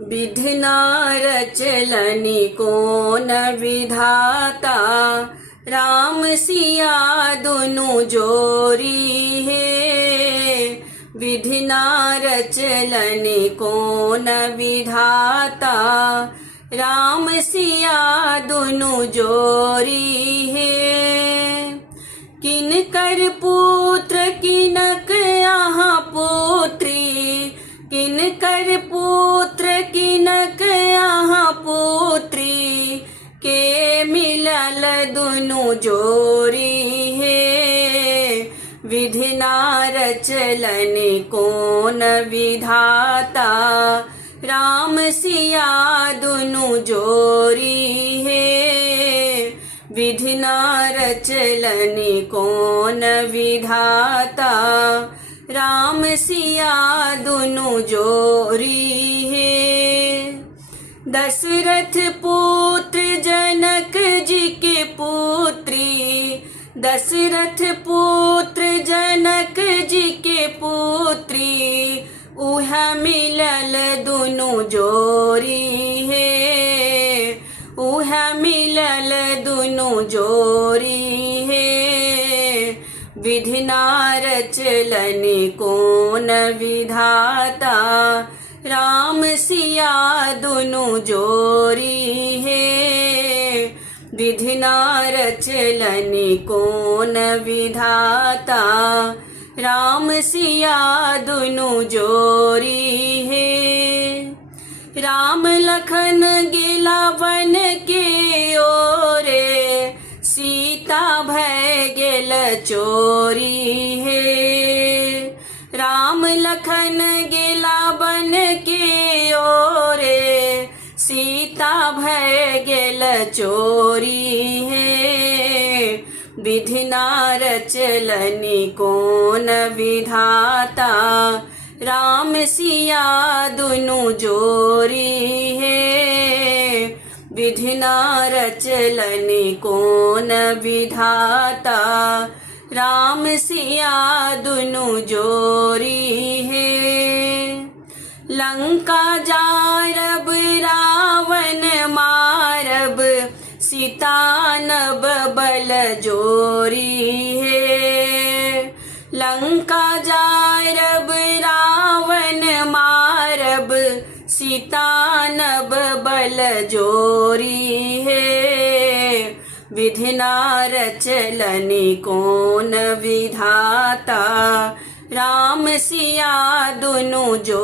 विधिना रचलनि कोन विधाता, राम सिया दुनु जोरी है। विधिना रचलनि कोन विधाता, राम सिया दुनु जोरी है। किनकर पुत्र किनक यहाँ पुत्री, किनकर पुत्र किनक यहाँ पुत्री, के मिलल दुनु जोरी है। विधिना रचलनि कोन विधाता, राम सिया दुनु जोरी है। विधिना रचलनि कोन विधाता, राम सिया दुनु जोरी है। दशरथ पुत्र जनक जी के पुत्री, दशरथ पुत्र जनक जी के पुत्री, उह मिलल दुनु जोरी है। उह मिलल दुनु जोरी है। विधिना रचलनि कोन विधाता, राम सिया दुनु जोरी है। विधिना रचलनि कोन विधाता, राम सिया दुनु जोरी है। राम लखन गेला वन के ओरे, सीता भय गेल चोरी है। राम लखन गेला वन के ओरे, सीता भय गेल चोरी है। विधिना रचलनि कोन विधाता, राम सिया दुनु जोरी है। विधिना रचलनि कोन विधाता, राम सिया दुनु जोरी है। लंका जारब रावण मारब, सीता नब बल जोरी है। लंका जारब रावण मारब, सीता नब बल जोरी है। विधिना रचलनि कोन विधाता, राम सिया दुनु जोरी।